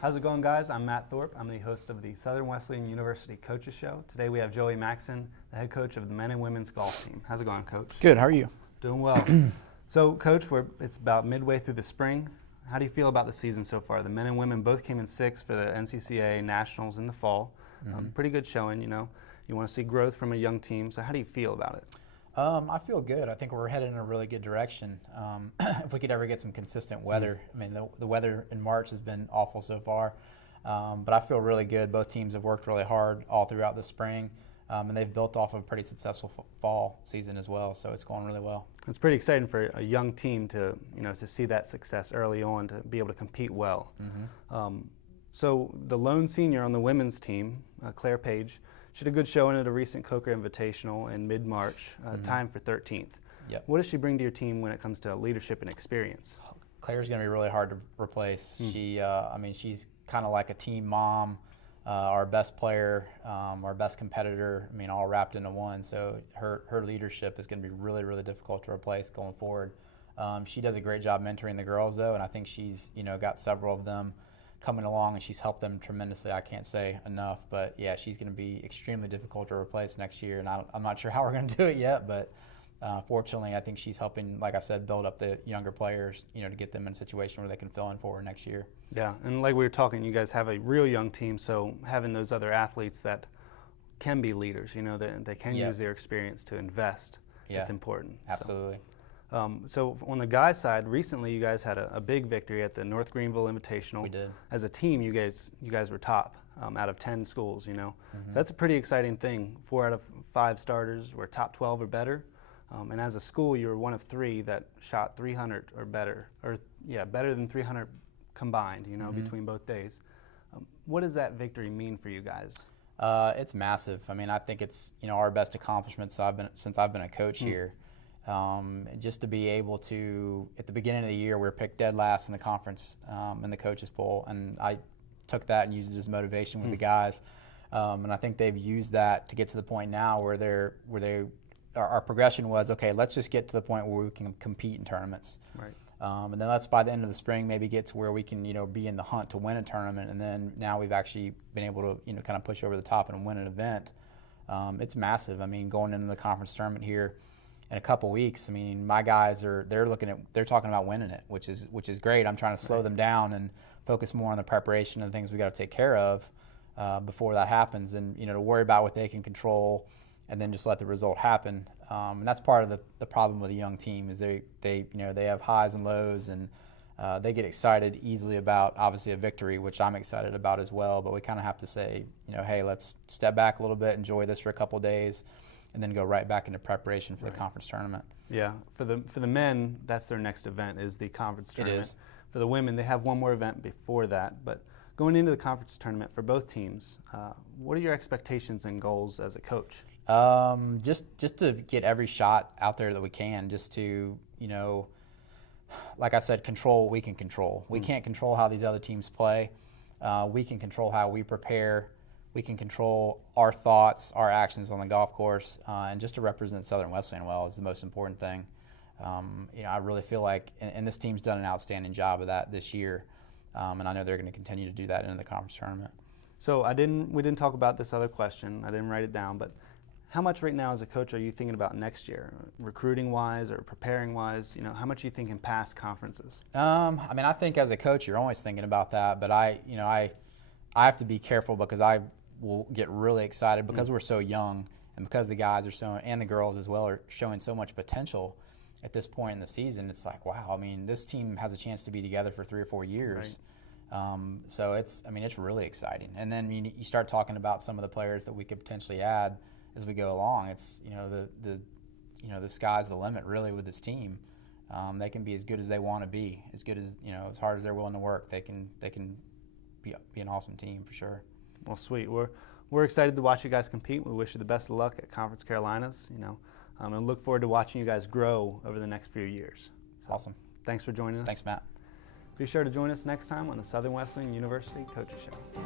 How's it going, guys? I'm Matt Thorpe. I'm the host of the Southern Wesleyan University Coaches Show. Today we have Joey Maxson, the head coach of the men and women's golf team. How's it going, Coach? Good. How are you? Doing well. So, Coach, it's about midway through the spring. How do you feel about the season so far? The men and women both came in sixth for the NCCA Nationals in the fall. Pretty good showing, you know. You want to see growth from a young team. So how do you feel about it? I feel good. I think we're headed in a really good direction. If we could ever get some consistent weather. I mean, the weather in March has been awful so far. But I feel really good. Both teams have worked really hard all throughout the spring. And they've built off of a pretty successful fall season as well, so it's going really well. It's pretty exciting for a young team to see that success early on, to be able to compete well. So the lone senior on the women's team, Claire Page, she had a good showing at a recent Coker Invitational in mid-March, timed for 13th. Yep. What does she bring to your team when it comes to leadership and experience? Claire's going to be really hard to replace. She's kind of like a team mom. Our best player, our best competitor, all wrapped into one. So her leadership is going to be really, really difficult to replace going forward. She does a great job mentoring the girls, though, and I think she's got several of them coming along, and she's helped them tremendously. I can't say enough, but yeah, she's going to be extremely difficult to replace next year, and I'm not sure how we're going to do it yet, but fortunately, I think she's helping, like I said, build up the younger players, to get them in a situation where they can fill in for her next year. Yeah, and like we were talking, you guys have a real young team, so having those other athletes that can be leaders, that they can use their experience to invest, it's important. Absolutely. So on the guys' side, recently you guys had a big victory at the North Greenville Invitational. We did. As a team, you guys were top out of 10 schools, So that's a pretty exciting thing. 4 out of 5 starters were top 12 or better. And as a school, you were one of 3 that shot 300 or better, better than 300 combined, between both days. What does that victory mean for you guys? It's massive. I think it's our best accomplishment since I've been a coach here. Just to be able to, at the beginning of the year, we were picked dead last in the conference in the coaches poll, and I took that and used it as motivation with the guys. And I think they've used that to get to the point now where our progression was, okay, let's just get to the point where we can compete in tournaments. Right. And then let's, by the end of the spring, maybe get to where we can, be in the hunt to win a tournament. And then now we've actually been able to, kind of push over the top and win an event. It's massive. Going into the conference tournament here in a couple weeks, my guys they're talking about winning it, which is great. I'm trying to slow them down and focus more on the preparation and the things we got to take care of before that happens, and to worry about what they can control, and then just let the result happen. And that's part of the problem with a young team is they have highs and lows, and they get excited easily about obviously a victory, which I'm excited about as well. But we kind of have to say, hey, let's step back a little bit, enjoy this for a couple of days, and then go right back into preparation for the conference tournament. Yeah, for the men, that's their next event, is the conference tournament. It is. For the women, they have one more event before that. But going into the conference tournament for both teams, what are your expectations and goals as a coach? Just to get every shot out there that we can, just to, like I said, control what we can control. We can't control how these other teams play. We can control how we prepare. We can control our thoughts, our actions on the golf course, and just to represent Southern Wesleyan well is the most important thing. I really feel like, and this team's done an outstanding job of that this year, and I know they're going to continue to do that in the conference tournament. So we didn't talk about this other question. I didn't write it down, but how much right now as a coach are you thinking about next year, recruiting-wise or preparing-wise? How much are you thinking past conferences? I think as a coach you're always thinking about that, but I have to be careful because I will get really excited because we're so young, and because the guys are and the girls as well are showing so much potential at this point in the season. It's like, wow, this team has a chance to be together for 3 or 4 years. Right. So it's really exciting. And then you start talking about some of the players that we could potentially add as we go along. It's the sky's the limit really with this team. They can be as good as they want to be, as good as as hard as they're willing to work. They can be an awesome team for sure. Well, sweet. We're excited to watch you guys compete. We wish you the best of luck at Conference Carolinas. And look forward to watching you guys grow over the next few years. So, awesome. Thanks for joining us. Thanks, Matt. Be sure to join us next time on the Southern Wesleyan University Coaches Show.